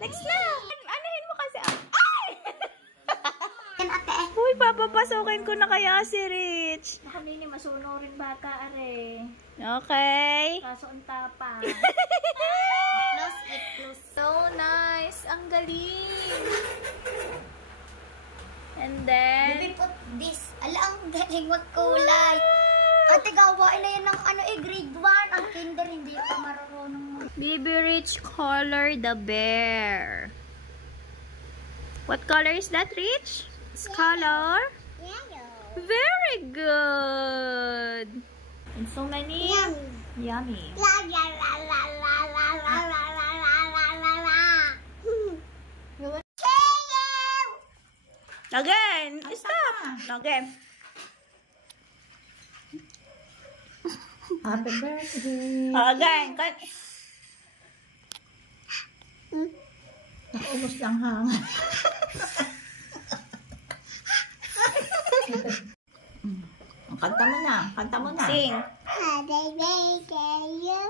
Next na! Anuhin mo kasi. Ay! Uy, papapasukin ko na kaya si Rich. Baka hindi masunurin bata, are. Okay. Kaso ang tapa. Close. So nice. Ang galing. And then... Baby, put this. Ala, ang galing magkulay. Ate, gawain na yan ng grade 1. Ang kinder, hindi pa marunong. Baby Rich color the bear. What color is that, Rich? It's color? Yellow. Very good. And so many yummy. La la la la la la la la la la la la. Again. Stop. Again. Happy birthday. Again. Naubos lang hanga. Kanta mo na. Kanta mo na. Sing. Happy birthday, you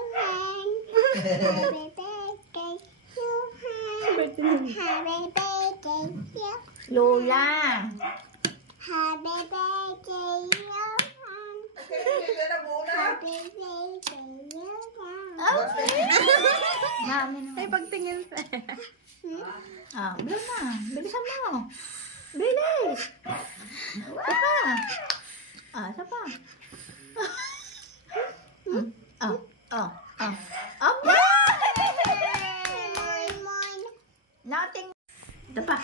Happy birthday, you Happy birthday, you Lola. Happy birthday, you Happy birthday, you Ay, pagtingin pa. Bilis na. Bilisan mo. Bilis. Isa pa. Isa pa. Nothing. Ito pa.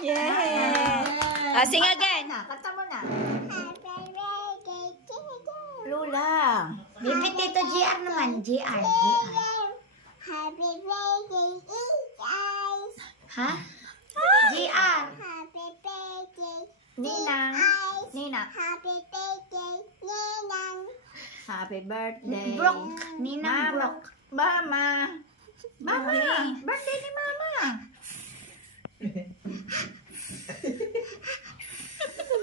Yeah. Sing again. Kanta mo na. Happy birthday to you. Lola. Baby, Tito GR naman. GR. Happy birthday, guys. Ha? GR. Happy birthday, Ninang. guys. Ninang. Happy birthday, Ninang. Happy birthday. Brooke. Ninang Mama. Brooke. Mama. Mama. Birthday ni Mama.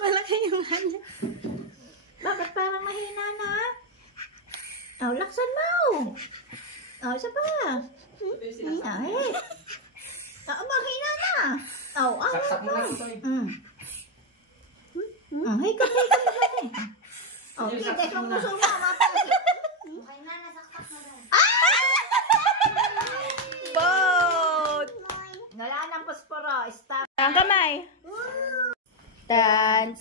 Malaki yung ano. Bakit parang mahina na? Laksan mo. Isa pa. Ay. Mahina na. Saksak mo lang ito eh. Hikap. Tigas mong gusto mo. Okay na, nasaksak na rin. Boat. Wala ng posporo. Stop. Ang kamay. Tan.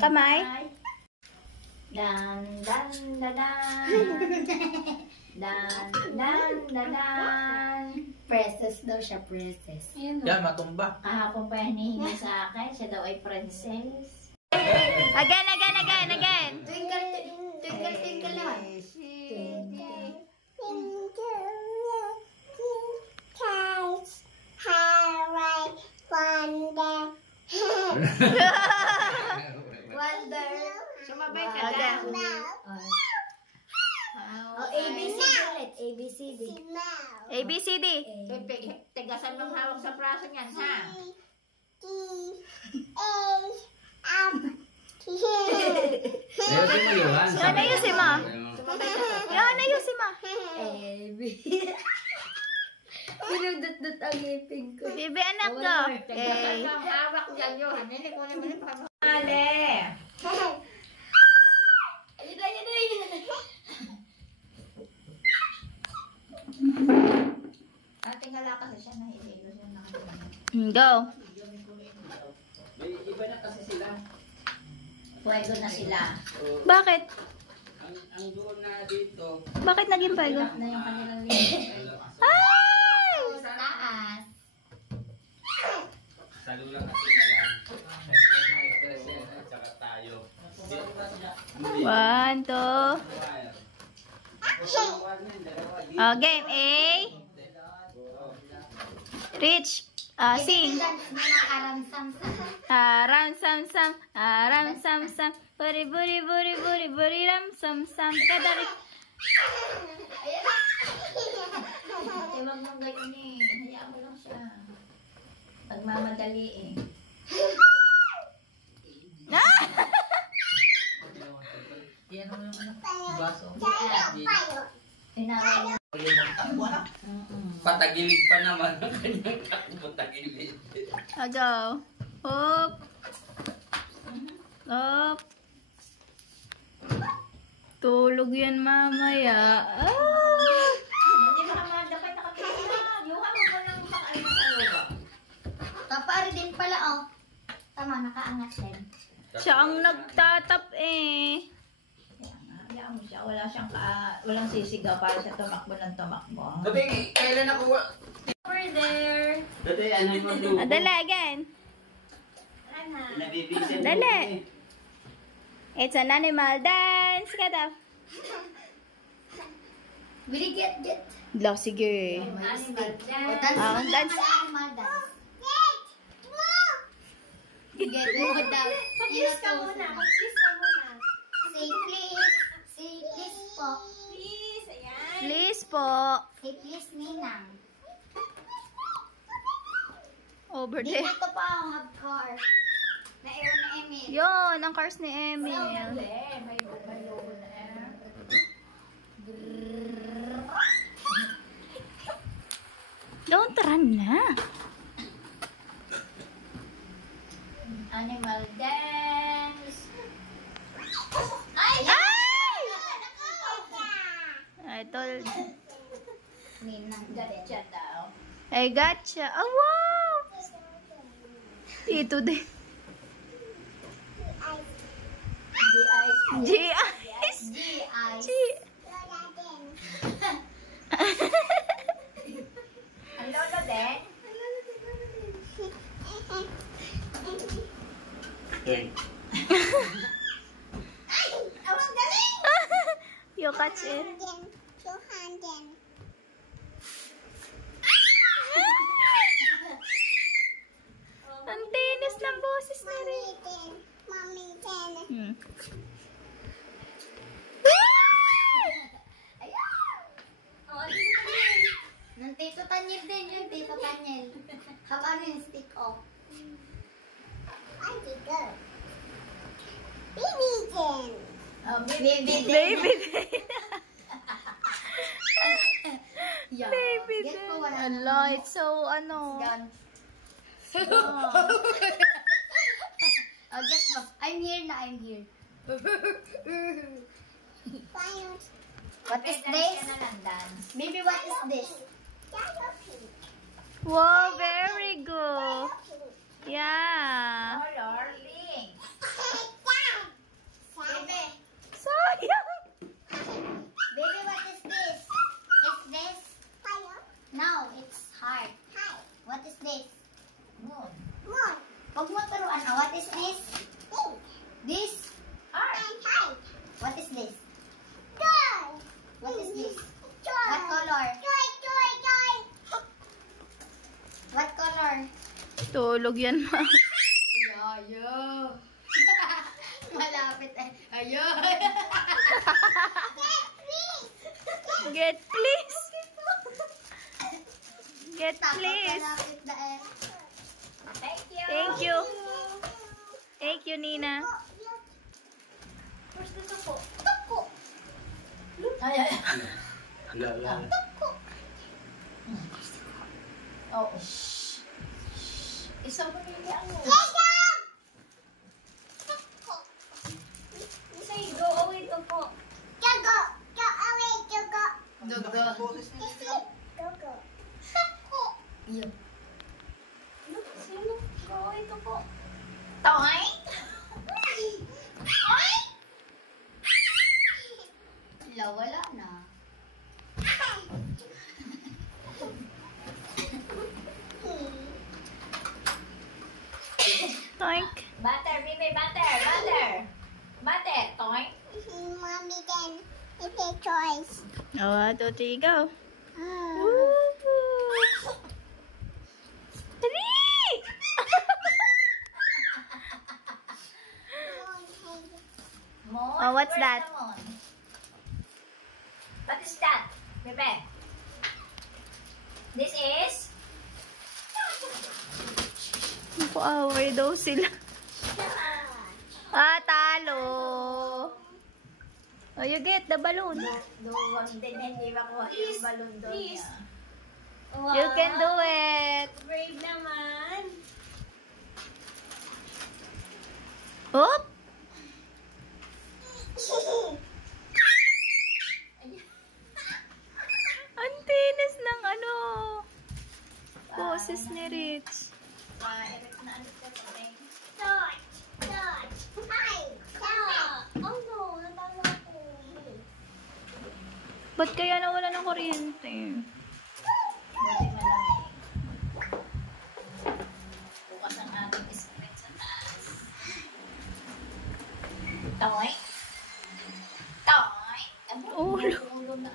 Kamay. Dan. Princess daw siya, princess. Yan, matumba. Kahapon pa yan hihingi sa akin. Siya daw ay princess. Again. Twinkle naman. Wonder. Sumabay ka Again. lang. ABCD ulit. ABCD. ABCD. Tigasan mong hawak sa braso niyan, ha? Ayusin mo yun. Yan, ayusin mo. Yan, ayusin mo. Pinudot-dot ang ngipin ko. Bibi, anak ko. Tigasan mong hawak dyan yun. Hindi ko naman pa. Ale. Tingala kasi siya na hindi. Go. May iba na kasi sila. Pwede na sila. Bakit? Ang doon na dito. Bakit naging pago? Na yung kanilang liit. Ay! Taas. Salo lang kasi nalang. At saka tayo. 1, 2. Oh, game A. Rich. Sing. Ram sam sam. Buri ram sam sam. Kadari. Huwag mong ganyan eh. Hayaan mo lang siya. Pagmamadali eh. Yan ang baso. Inaway na. Patagilid pa naman ang kanyang takbo, tagilid. Go. Up. Up. Tulog yan mamaya. Ah! Hindi ba naman dapat nakatulog na? Yung ano mo lang makain sa loob. Tapari din pala, oh. Tama, nakaangat din. Siya ang nagtatap eh. Kaya nga, hayaan mo siya. Walang sisigaw para siya tumakbo ng tumakbo. Dati, kailan ako... Over there. Dati, ano yung mag-do? Dali again. Nabibisin mo. Dali. It's an animal dance. Ka daw. Really get. Lo, sige. Animal O, dance. dance Ah, mo dance. pala, animal dance. Get mo daw. Mag-kiss ka muna. Mag-kiss ka muna. Say please. Say please po. Please. Ayan. Please po. Say please, Ninang. Over Di there. ito pa ang hardcore. Na air na Emil. Yon, ang cars ni Emil. May logo na air. Don't run na. Animal dance. Ay! I told. Ninang. Gotcha daw. I gotcha. Oh, wow. Dito din. G-I-C. G-Eyes. G-eyes. G. Ang lolo din. Awang galing! You catch it. Ang tinis ng boses na rin. Hmm. Nang Tito Tanyel din yung Tito Tanyel. Haba ano yung stick off. Oh, baby. Baby din. Yeah. Baby Get din. ko, wala Ala, it's so ano. Yan. Ah. Oh, get mo. I'm here na, I'm here. What is this? Baby, what is this? Wow, very good. Yeah. Color link. Baby, Sayang. baby, what is this? Is this? No, it's heart. What is this? Moon. Huwag mo turuan. Oh, what is this? This? Art. What is this? What is this? What color? What color? Tulog yan, ma. Yayo. Malapit eh. Ayun. Get please. Get Takot please. malapit na eh. Thank you. Thank you. Thank you, Nina. First dito po. Tuko. Ay. Lala. Oh. Isang pamilya ang Say, go away to po. Yun. Sino? Go away to po. Toy? Wala na. Toink. Butter, baby, butter. Toy. Oh, 1, 2, 3, go. Ah. Woo! 3! Moon. Oh, what's Where's that? the moon? What is that, baby? This is? Away daw sila. Ah, talo. Oh, you get the balloon. Hindi makuha yung balon doon niya. You can do it. Brave naman. Oop! Ang tinis ng ano. Boses ni Rich. Eric na ano ka pa eh. Touch. Hi. Oh no, natalo ako. Ba't kaya nawala ng kuryente? Dahil malamig. Bukas ang ating screen sa taas. Toy. Ulo. Ulo na.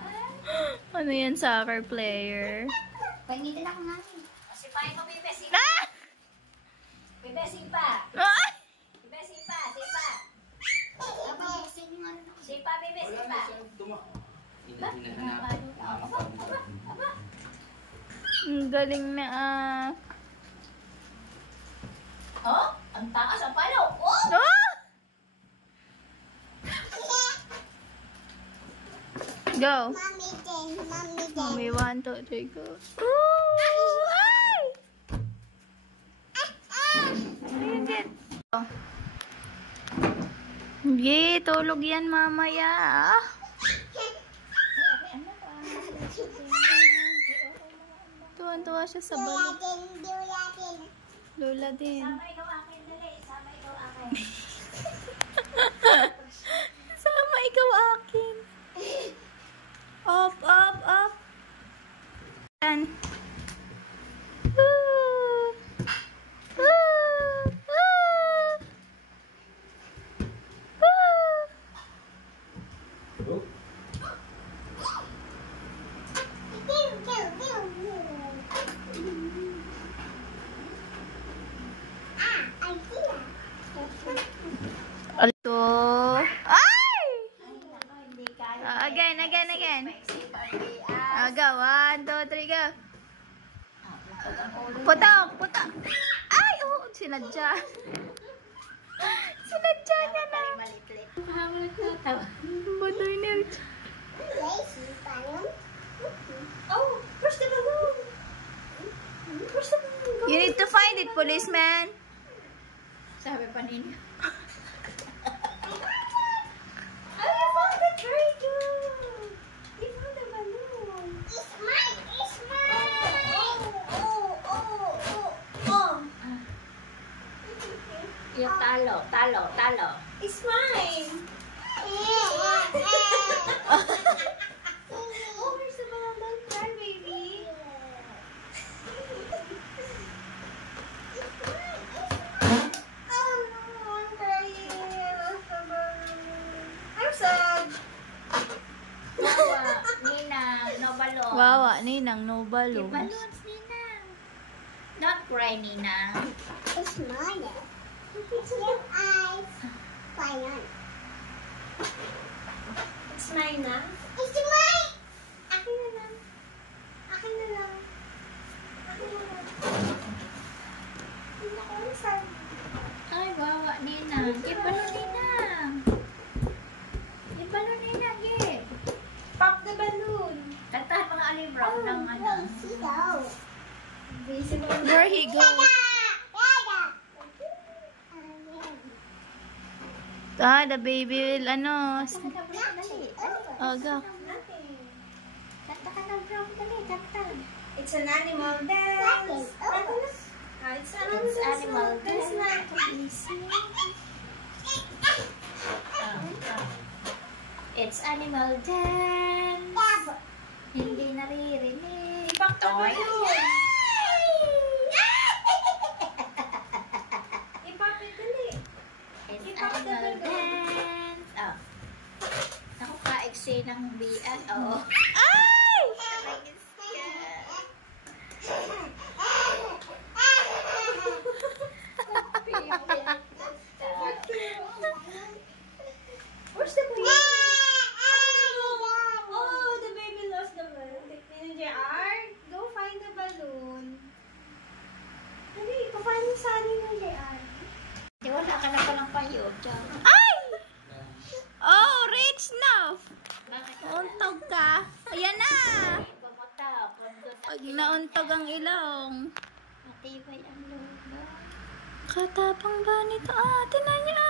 Ano yan, soccer player? Pahingitin ako namin. Sipahin mo, Bebe. Sipa. Ah! Bebe, sipa. Ah! Bebe, sipa. Sipa. Papabusin yung ano. Sipa, Bebe, Wala sipa. na siya hinahanap. Ang galing na Oh, ang taas ang palo. Oh! Ah! Go. Mami din. Mommy, 1, 2, 3, go. Ooh! Ay! Ayun din. Oh. Hindi, tulog yan mamaya. Tuwan-tuwa siya sa balon. Lola din. Sama ikaw akin, dali. Sama ikaw akin. Sama ikaw akin. Up, up, up. Yan. Woo! Woo! Woo! Woo! Alto. Ay! Hindi kaya. Again. Sipa, Bea. Go. 1, 2, 3, go. Puta. Ay! Oh, sinadya. Sinadya niya na. Malitlit. Mahamot na tawa. Butoy ni Rich. Oh, where's the balloon? Where's the balloon? You need to find it, policeman. Sabi pa ninyo. Oh, you found it! Very good! You found the balloon. Oh. Yung talo. It's mine! Oh, where's the balloon? Don't cry, baby. Oh no, I'm crying. I lost the balloon. I'm sad. Nina, no balloon. Wawa, ninang, no Yung balloons. balloons, Nina. Don't cry, Nina. It's mine. Your eyes. Fine. It's mine na. It's mine. Akin na lang. Akin na lang. Hindi ako sad. Ay, wawa, Nina. Yung balloon, Nina. Yung balloon, Nina, yeah. Pop the balloon. Kantahan mga alibro ng ano. Visible. Where he go? The baby will, ano. Oh, go. Kanta ka na, bro. Dali, kanta. It's an animal dance. It's animal dance. It's animal dance. Hindi naririnig. Toy. Ipapit dali. It's animal dance. Oh. Naku, ka-exe ng bias. Oh. Ay! Where's the baby? Oh, the baby lost the balloon. JR, go find the balloon. Dali, pa-find mo sa anin ng JR. Di wala ka na palang payo. Ay! Oh, Rich, no! ka. Ayan na. Pag nauntog ang ilong. Matibay ang logo. Katapang ba nito? Tinan niya.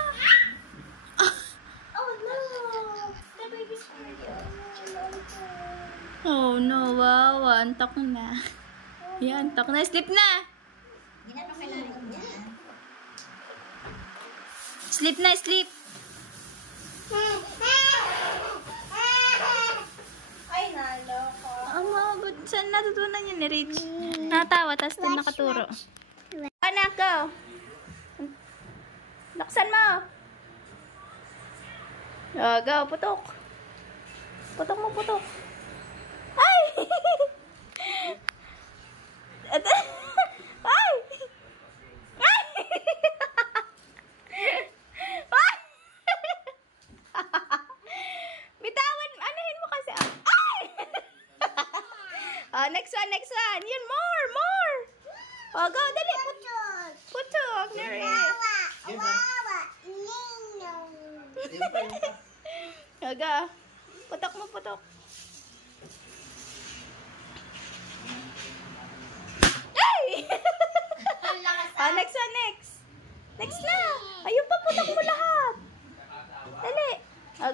Oh no! The baby's crying. Oh no, wow. Antok na. Yan, antok na. Sleep na. Hindi na kailangan niya. Sleep na, sleep. Ay, naloko. Ama, ba't saan natutunan yun ni Rich? Natawa, tapos doon nakaturo. Anak ko. Laksan mo. Go, putok. Putok mo, putok. Ay! Ay! Ay! Bitawan, anuhin mo kasi. Ay! Next one, next one. Yun, more. Go, dali. Putok. Nari. Go. Putok mo, putok. Ay! Next one, next. Next na. Ayun pa, putok mo lahat. Dali.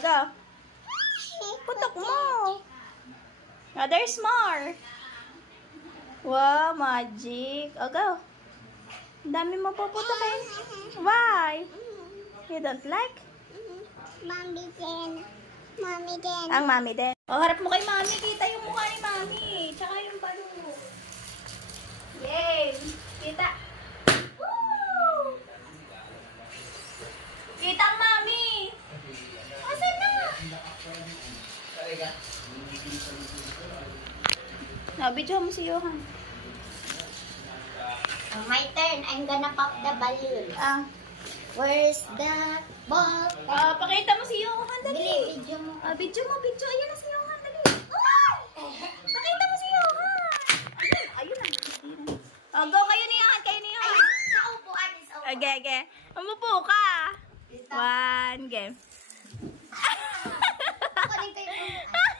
Go. Putok mo. There's more. Wow, magic. Go. Ang dami mo puputokin. Why? You don't like? Mommy din. Mommy din. Ang mami din. Harap mo kay mami. Kita yung mukha ni mami. Tsaka yung balo. Yay! Kita. Woo! Kita ang mami. Asan na? Video mo si Johan. My turn. I'm gonna pop the balloon. Where's the ball? Pakita mo si Johan. Dali. Bili, video mo. Video mo. Ayan na si Johan. Dali. Pakita mo si Johan. Ayun na. Go. Kayo ni Johan. Sa upuan is open. Okay. Umupo ka. One game. Kunin ko yung upuan.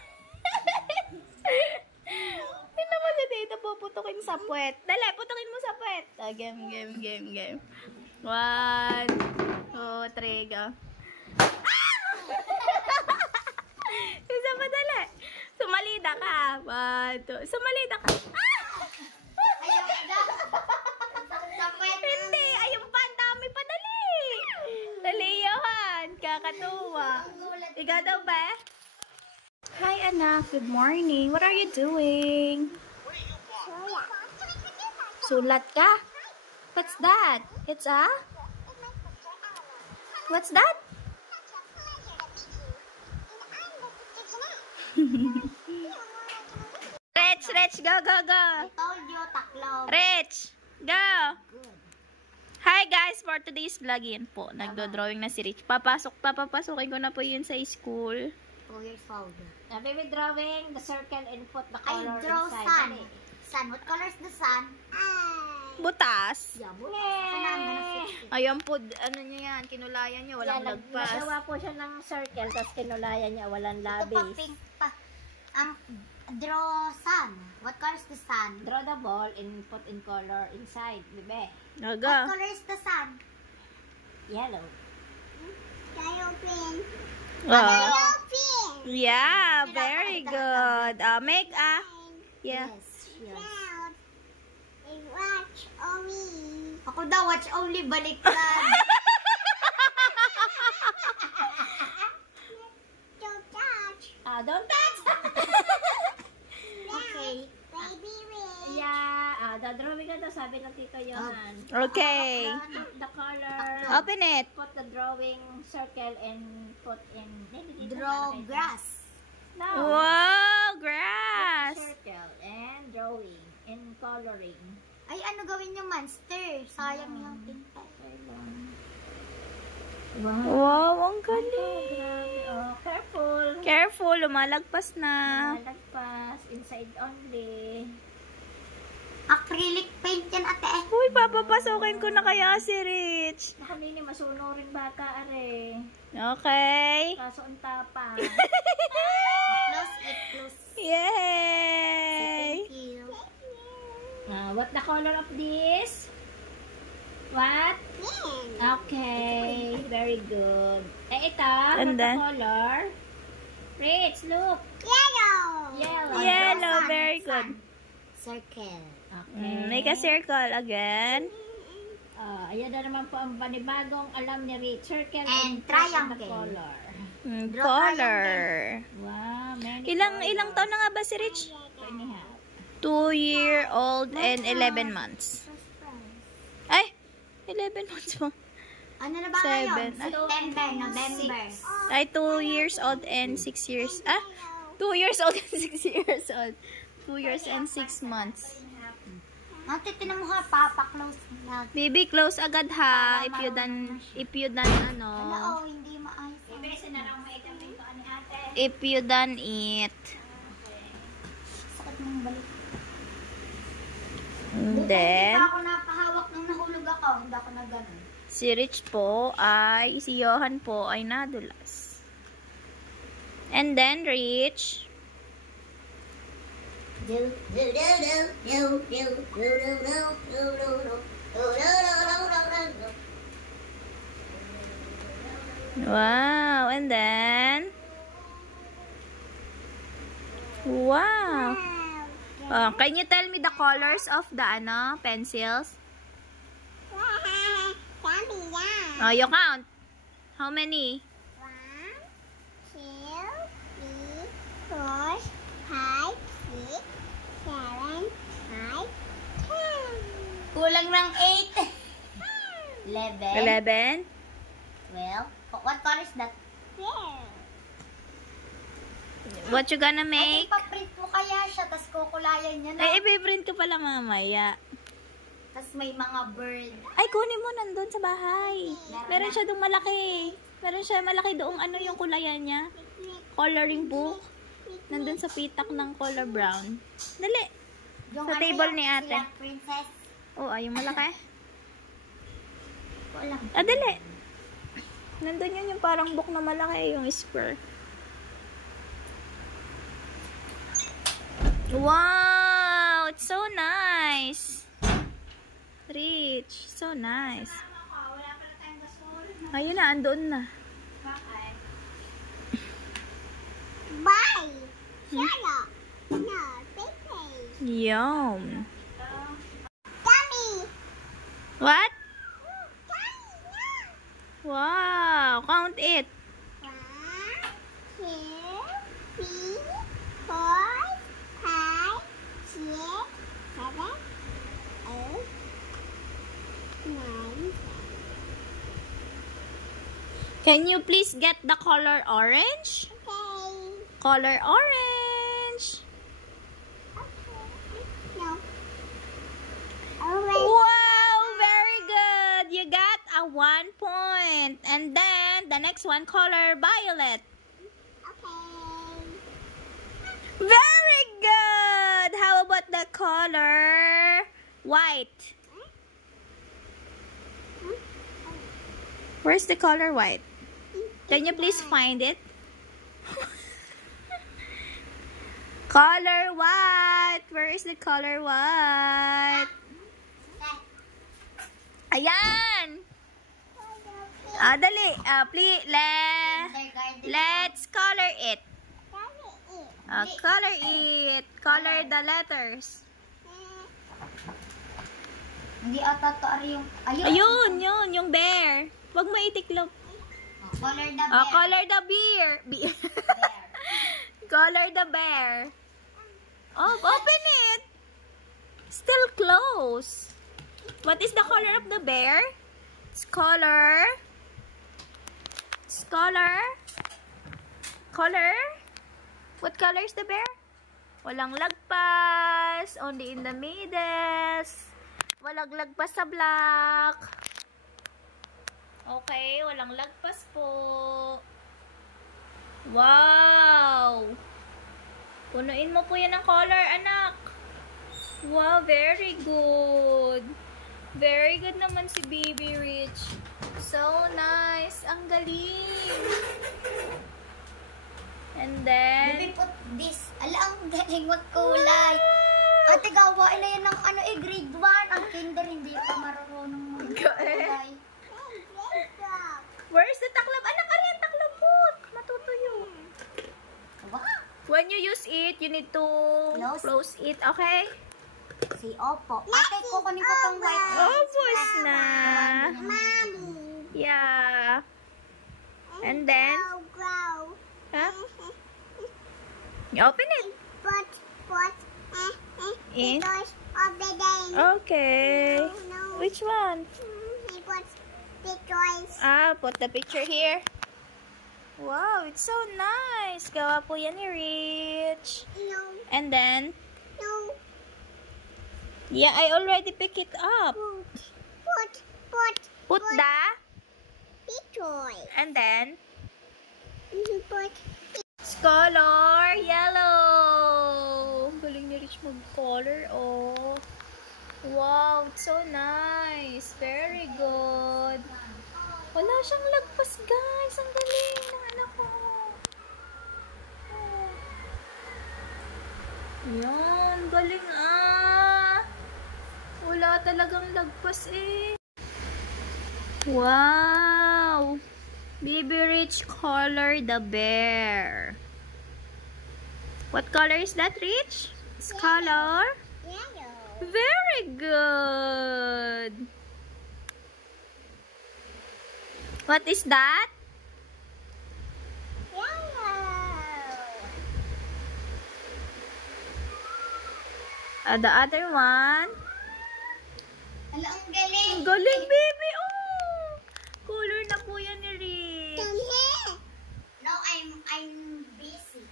Tingnan mo na dito. Puputukin sa puwet. Dali. Putukin mo sa puwet. Game. 1, 2, 3, go. Isa pa, dali. Sumalida ka. 1, 2. Sumalida ka. Ayaw na. Sa puwet. Hindi. Ayun pa. Ang dami pa. Dali. Dali, Johan. Kakatuwa. Ikaw daw ba? Hi, anak. Good morning. What are you doing? Sulat ka? What's that? It's a? What's that? Rich, go. I told you, taklaw. Rich, go. Hi guys, for today's vlog yan po. Nagdo-drawing na si Rich. Papapasukin ko na po yun sa school. 2 years old. Baby drawing the circle and put the I color draw inside. sun. Sun. What color is the sun? Butas. Yeah, butas. I'm gonna fix it. Ayan po, ano niya yan, kinulayan niya, walang lagpas. Nagawa po siya ng circle, tapos kinulayan niya, walang Ito pa, labis. pink pa. Draw sun. What color is the sun? Draw the ball and put in color inside, bebe. What Naga. color is the sun? Yellow. Yellow pink. Pink. Yeah, very good. Make a. Yeah. Yes. Watch only. Ako daw, watch only, baliktad. Don't touch. Don't touch! Okay. Baby ring. Yeah, the drawing na to, sabi ng Tito Johan. Okay. The color. Open it. Put the drawing circle and put in. Draw grass. No. Wow, grass. Circle and drawing and coloring. Ay, ano gawin yung monster? Sayang yung pink pa. Wow, ang galing. Grabe. Oh, careful. Careful, lumalagpas na. Malagpas. Inside only. Acrylic paint yan, ate. Uy, papapasukin ko na kaya si Rich. Nakamini, masuno rin bata, are. Okay. Kaso ang tapa. Close it close. Yay! Thank you. What the color of this? What? Okay, very good. Ito, And what then? the color? Rich, look. Yellow. Yellow. Yellow, Sun, very sun. good. Circle. Okay. Make a circle again. Ayan na naman po ang panibagong alam ni Rich. Circle And the triangle. color. Color. Wow, many Ilang taon na nga ba si Rich? 2-year-old and 11 months. Ay, 11 months mo. Ano na ba 7. ngayon? September, November. Ay, 2 years old and 6 years. 2 years old and 6 years old. 2 years and 6 months. Ate, tinan mo ha, papa-close na. Baby, close agad ha. If you done Wala, hindi maayos. If you done it. Sakit mong balik. And Hindi then, pa ako napahawak nung nahulog ako. Hindi ako na ganun. si Johan po ay nadulas. And then, Rich. Wow, and then, wow. Can you tell me the colors of the pencils? Oh, you count. How many? 1, 2, 3, 4, 5, 6, 7, 8, 10. Kulang ng 8. 11. 11. 12. What color is that? What you gonna Ay, make? ipaprint mo kaya siya, tapos kukulayan niya na. Ay, ipiprint ko pala mamaya. Tapos may mga bird. Ay, kunin mo nandun sa bahay. Meron siya doong malaki. Meron siya malaki doong yung kulayan niya. Coloring book. Nandun sa pitak ng color brown. Dali. Yung Sa table ni ate. Sila princess. Oh, yung malaki. Wala. Dali. Nandun yun yung parang book na malaki, yung square. Wow! It's so nice. Rich. So nice. Ayun na, andun na. Bye! Shala! No, baby! Yum. Dummy! What? Wow! Count it. 1, 2, 3, 4, 5, 6, 7, 8, 9. Can you please get the color orange? Okay. Color orange. No. Wow! Very good. You got a 1 point. And then, the next one, color violet. Okay. Very good. How about the color white? Where's the color white? Can you please find it? Color white. Where is the color white? Ayan. Dali. Let's color it. Color it. Color the letters. Hindi ata to ari yung... Ayun, yun. Yung bear. Huwag mo itiklop. Color the bear. Color the bear. Color the bear. Oh, open it. Still close. What is the color of the bear? It's color. It's color. Color. What color is the bear? Walang lagpas. Only in the middle. Walang lagpas sa black. Okay, walang lagpas po. Wow! Punuin mo po yan ng color, anak. Wow, very good. Very good naman si Baby Rich. So nice. Ang galing. And then, this. Ala, ang galing magkulay. Ate, gawain na yan ng ano grade 1. Ang kinder, hindi pa marunong magkulay. Where's the taklab? Anak, ari ang taklab mo. Matutuyo. Wow. When you use it, you need to close it, okay? Si Opo. Ate, kukunin ko tong white. Opos na. Mommy. Yeah. And then, huh? You open it. In? Okay. Which one? Put the picture here. Wow, it's so nice. Gawa po yan ni Rich. And then, yeah, I already pick it up. Put the, and then, it's color yellow. Galing ni Rich mag-color, oh. Wow, it's so nice. Very good. Wala siyang lagpas, guys. Ang galing ng anak ko. Oh. Yan, galing Wala talagang lagpas eh. Wow. Baby Rich color the bear. What color is that, Rich? It's color? Very good. What is that? The other one? Ala, ang galing. Ang galing, baby. Oh! Color na po yan ni Rich. No, I'm busy.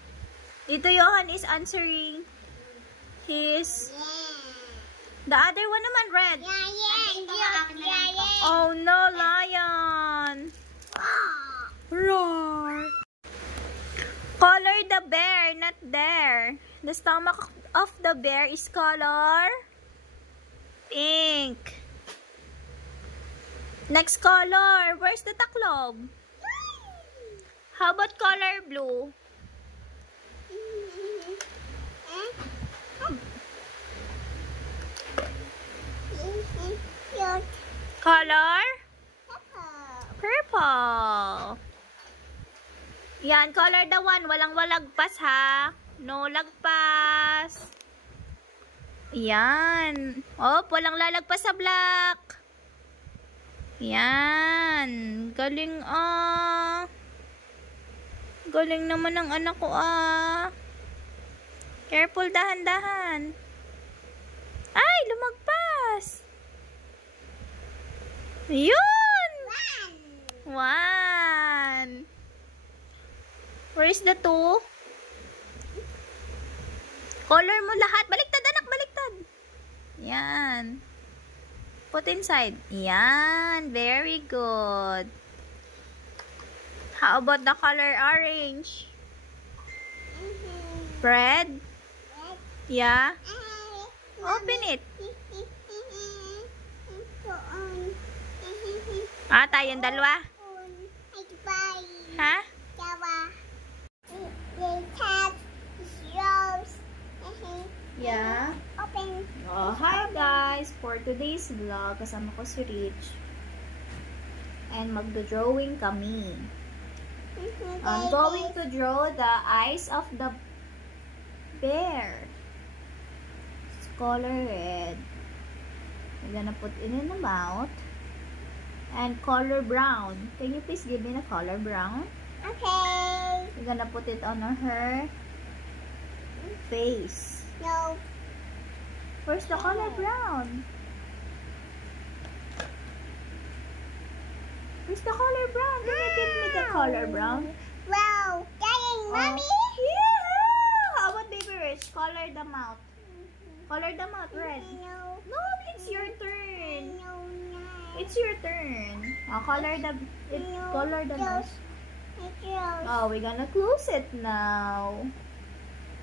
Dito, Johan is answering his... The other one naman, red. Oh no, lion. Roar. Color the bear, not there. The stomach of the bear is color pink. Next color, where's the taklob? How about color blue? Color? Purple. Yan, color the one. Walang walagpas ha. No lagpas. Yan. Oh, walang lalagpas sa black. Yan. Galing Galing naman ng anak ko Careful, dahan-dahan. Ay, lumagpas. Yun! One. Where is the two? Color mo lahat. Baliktad, anak, baliktad. Yan. Put inside. Yan. Very good. How about the color orange? Red? Yeah. Open it. Tayong dalawa. Ha? Yeah. Oh, hi guys. For today's vlog, kasama ko si Rich. And magdo-drawing kami. I'm going to draw the eyes of the bear. It's color red. We're gonna put it in the mouth. And color brown. Can you please give me the color brown? Okay. We're gonna put it on her face. No. Where's the color brown? Where's the color brown? Can you give me the color brown? Wow. Dang, Mommy. Yeah! How about baby Rich? Color the mouth. Color the mouth red. No. No, it's your turn. No. It's your turn. Color the mouth. Oh, we're gonna close it now.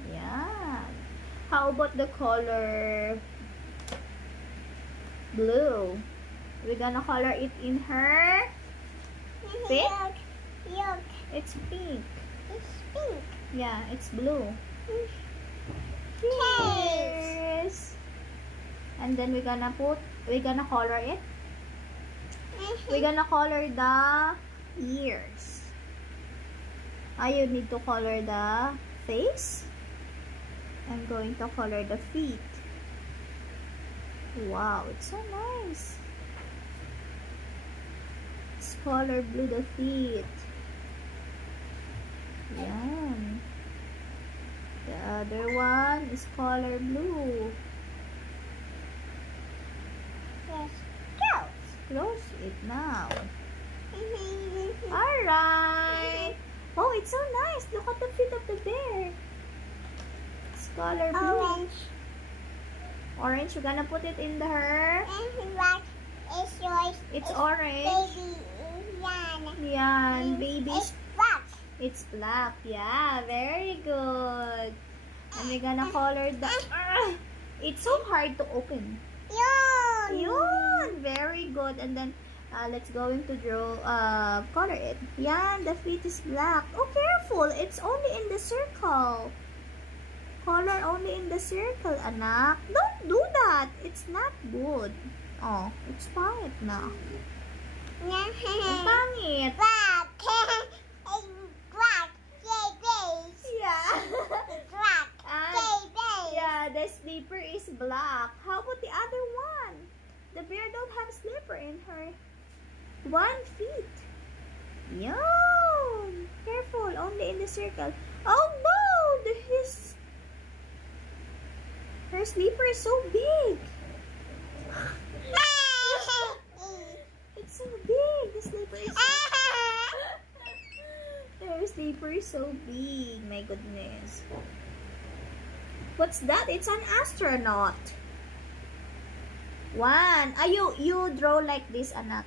Yeah. How about the color blue? We're gonna color it in her pink. Yuck. It's pink. It's pink. Yeah, it's blue. Ears. And then we're gonna color it. We're gonna color the ears. You need to color the face. I'm going to color the feet. Wow, it's so nice. Let's color blue the feet. Yan. The other one is color blue. Yes. Close it now. Alright. Oh, it's so nice. Look at the feet of the bear. It's color blue. Orange. Orange. We're gonna put it in her. And what is yours? It's orange. Baby Yan. Yan. Baby. It's black. It's black. Yeah, very good. And we're gonna color the... It's so hard to open. Yun! Very good. And then, let's going to draw, color it. Yan, the feet is black. Oh, careful! It's only in the circle. Color only in the circle, anak. Don't do that. It's not good. Oh, it's pangit na. Ang pangit. Black. Black. Babies. Yeah. Black. Babies. Yeah, the slipper is black. How about the other one? The bear don't have slipper in her 1 feet. Yun. Careful, only in the circle. Oh no! Her slipper is so big. It's so big. The slipper is Her slipper is so big. My goodness. What's that? It's an astronaut. 1. You draw like this, anak.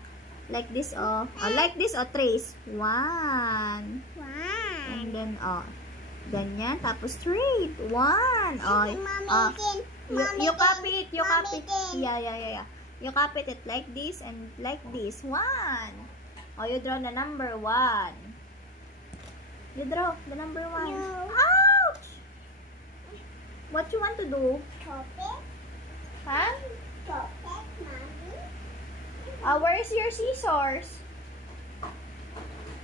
Like this, oh. Like this, oh. Trace. 1. And then, ganyan. Tapos straight. 1. You copy it. You copy it. Yeah. You copy it like this and like this. 1. You draw the number 1. You draw the number 1. No. Ouch! What you want to do? Copy. Huh? Copy, mommy. Where is your scissors?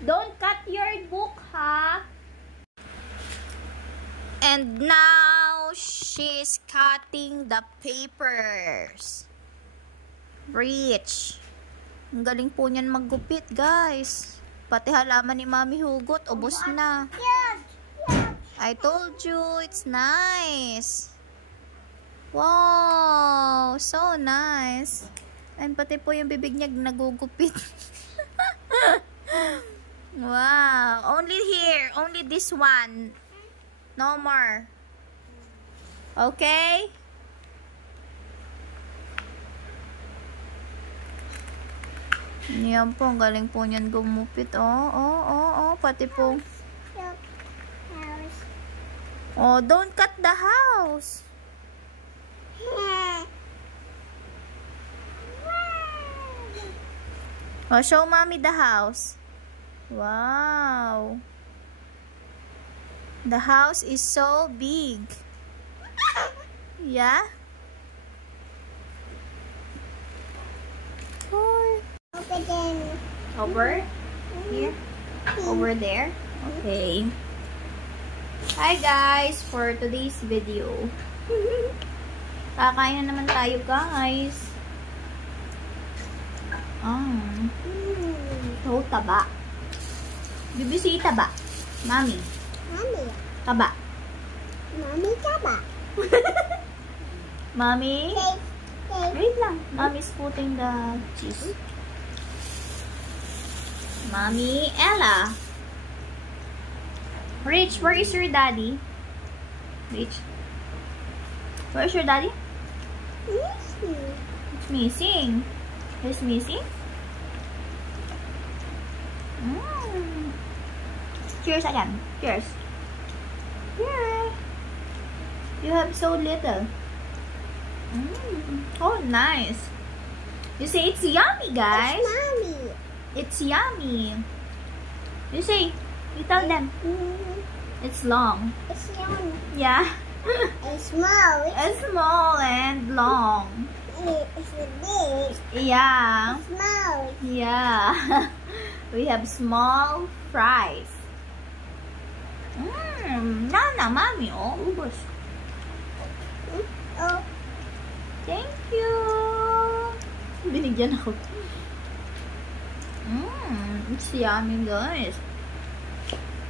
Don't cut your book, ha? And now, she's cutting the papers. Rich. Ang galing po niyan maggupit, guys. Pati halaman ni Mami Hugot, ubos na. I told you, it's nice. Wow, so nice. And pati po yung bibig niya nagugupit. Wow, only here, only this one. No more. Okay? Yan po, ang galing po niyan gumupit. Pati po. Oh, don't cut the house. Oh, show mommy the house. Wow. The house is so big. Yeah? Over? Here? Over there? Okay. Hi guys, for today's video. Kakain na naman tayo guys. So, taba. Bibisita ba? Mami. Mommy. Taba. Mommy, taba. Mami? Hey. Wait lang. Mommy's putting the cheese. Mommy, Ella. Rich, where is your daddy? Rich. Where is your daddy? It's missing. It's missing? Cheers again. Cheers. Yeah. You have so little. Oh, nice. You say it's yummy, guys. It's mommy. It's yummy. You say, you tell them. It's long. It's yummy. Yeah. It's small. It's small and long. It's big. Yeah. Small. Yeah. We have small fries. Nana, Mami. Oh, ubos. Oh. Thank you. Binigyan ako. It's yummy, guys.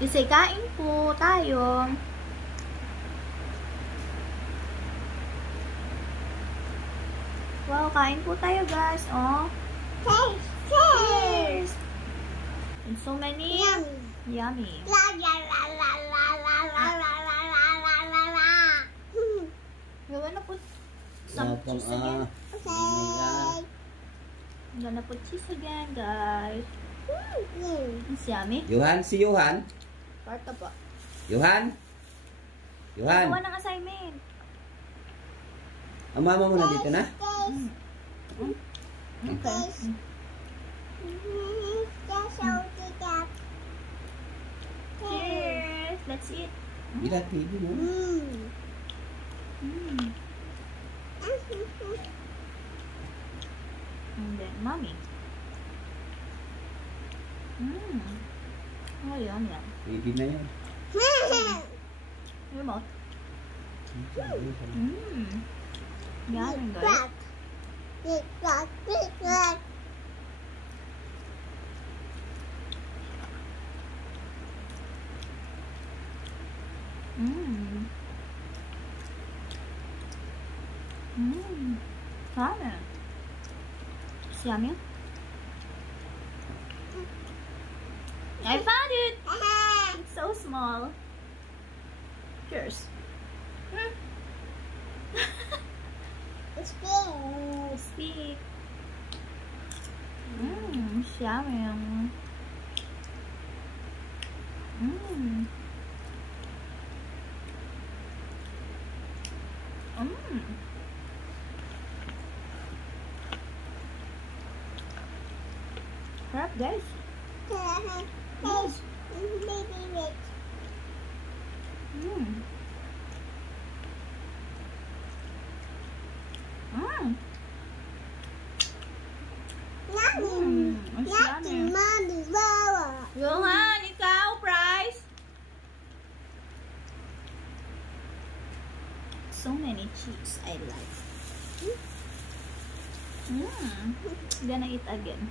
Kasi kain po tayo. Wow, kain po tayo, guys. Oh. Taste. Cheers! And so many. Yummy. Yummy. La la la la la la la la la la la la. We're gonna put some cheese again. Okay. I'm gonna put cheese again, guys. It's yummy. Johan, si Johan. Parta pa. Johan? Johan, Gawa ng assignment. ang mama mo nandito na? Okay. Cheers! Let's eat. Bila TV mo. And then, mommy. Oh, yummy. TV na yan. Your mouth. Yummy, guys. Yummy. It's yummy. I found it! It's so small. Cheers. It's big. It's big. It's yummy. Sarap, guys. Taste. Baby rich. It's yummy. Mommy, Lola. Johan, ikaw, prize. So many cheese I like. Gonna eat again.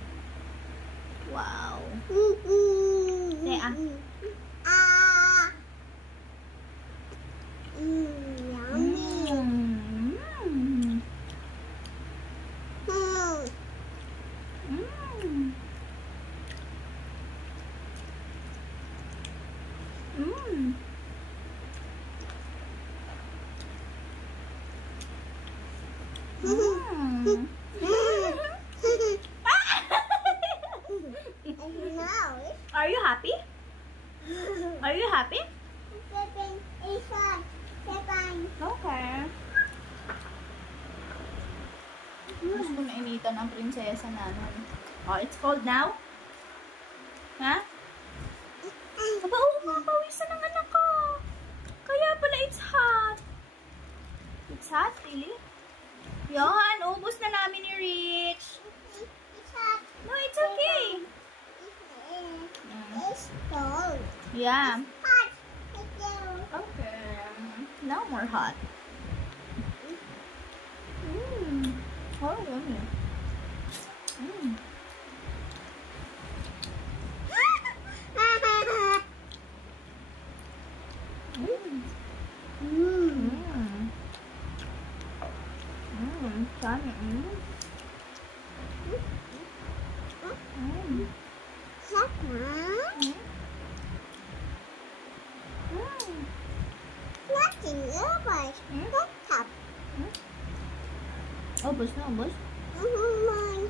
Wow. Say ah. Yummy. Are you happy? Are you happy? Okay. Gusto ko na initan ang prinsesa namin. Oh, it's cold now? Ha? Aba, oo nga, pawisan ng anak ko. Kaya pala it's hot. It's hot, really? Johan, ubos na namin ni Rich. No, it's okay. It's cold. Yeah. Hot. Okay. Now more hot. Oh, yummy. Nothing over. Look up. Oh, bus na, bus. Mine.